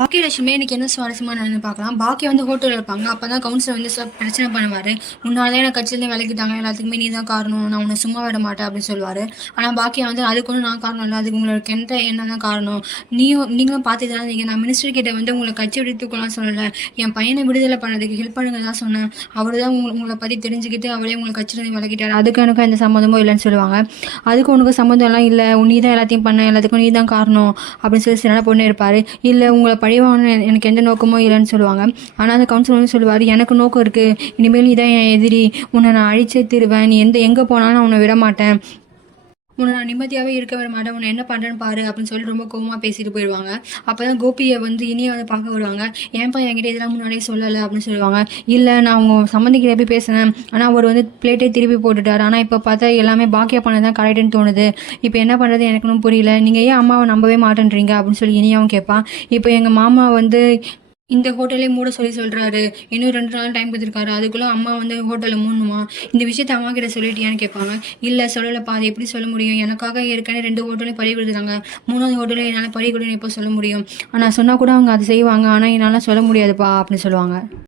பாக்கியலட்சுமி இன்னைக்கு என்ன சுவாரஸ்யமா நடந்து பார்க்கலாம். பாக்கி வந்து ஹோட்டலில் இருப்பாங்க. அப்போ தான் கவுன்சிலர் வந்து பிரச்சனை பண்ணுவார். முன்னாலே எனக்கு கட்சியிலேருந்து விலக்கிட்டாங்க, எல்லாத்துக்குமே நீ தான் காரணம், நான் உன்னை சும்மா விட மாட்டேன் அப்படின்னு சொல்லுவார். ஆனால் பாக்கியா வந்து அதுக்கு ஒன்றும் நான் காரணம் இல்லை, அதுக்கு உங்களுக்கு என்ன தான் காரணம், நீங்களும் பார்த்து தான் நீங்கள், நான் மினிஸ்டர் கிட்ட வந்து உங்களை கட்சி விட்டு தூக்கலாம் சொல்லலை, என் பையனை விடுதலை பண்ணதுக்கு ஹெல்ப் பண்ணுங்க தான் சொன்னேன். அவர் தான் உங்களை பற்றி தெரிஞ்சுக்கிட்டு அவரே உங்களை கட்சியிலேருந்து விலக்கிட்டார், அதுக்கு எனக்கு எந்த சம்மந்தமும் இல்லைன்னு சொல்லுவாங்க. அதுக்கு உனக்கு சம்மந்தம் எல்லாம் இல்லை, நீ தான் எல்லாத்தையும் பண்ண, எல்லாத்துக்கும் நீ தான் காரணம் அப்படின்னு சொல்லி சில பொண்ணு இருப்பார். இல்லை உங்களை பழிவாங்கன்னு எனக்கு எந்த நோக்கமும் இல்லைன்னு சொல்லுவாங்க. ஆனால் அந்த கவுன்சிலர் வந்து சொல்லுவார், எனக்கு நோக்கம் இருக்குது, இனிமேல் நீ தான் என் எதிரி, உன்னை நான் அழிச்சே தருவேன், நீ எங்கே போனாலும் நான் உன்னை விட மாட்டேன், உன்னை நான் நிம்மதியாகவே இருக்க விட மாட்டேன், உன்னை என்ன பண்ணுறேன்னு பாரு அப்படின்னு சொல்லி ரொம்ப கோவமாக பேசிட்டு போயிடுவாங்க. அப்போ தான் கோபியை வந்து இனியை வந்து பார்க்க வருவாங்க. ஏன்ப்பா என்கிட்ட இதெல்லாம் முன்னாடியே சொல்லலை அப்படின்னு சொல்லுவாங்க. இல்லை நான் அவங்க சம்மந்திக்கிட்ட போய் பேசினேன், ஆனால் அவர் வந்து பிளேட்டே திருப்பி போட்டுட்டார், ஆனால் இப்போ பார்த்தா எல்லாமே பாக்கியா பண்ண தான் கரெக்டுன்னு தோணுது, இப்போ என்ன பண்ணுறது எனக்கு ஒன்றும் புரியல, நீங்கள் ஏன் அம்மாவை நம்பவே மாட்டேன்றீங்க அப்படின்னு சொல்லி இனியாவும் கேட்பான். இப்போ எங்கள் மாமா வந்து இந்த ஹோட்டலே மூட சொல்கிறாரு, இன்னும் 2 நாள் டைம் கொடுத்துருக்காரு, அதுக்குள்ளே அம்மா வந்து ஹோட்டலில் மூடணுமா, இந்த விஷயத்த அம்மா கிட்ட சொல்லிட்டியான்னு கேட்பாங்க. இல்லை சொல்லலைப்பா, அது எப்படி சொல்ல முடியும், எனக்காக ஏற்கனவே 2 ஹோட்டலையும் பழி கொடுத்துறாங்க, 3வது ஹோட்டலையும் என்னால் பழி கொடுன்னு எப்போ சொல்ல முடியும், ஆனால் சொன்னால் கூட அவங்க அதை செய்வாங்க, ஆனால் என்னால் சொல்ல முடியாதுப்பா அப்படின்னு சொல்லுவாங்க.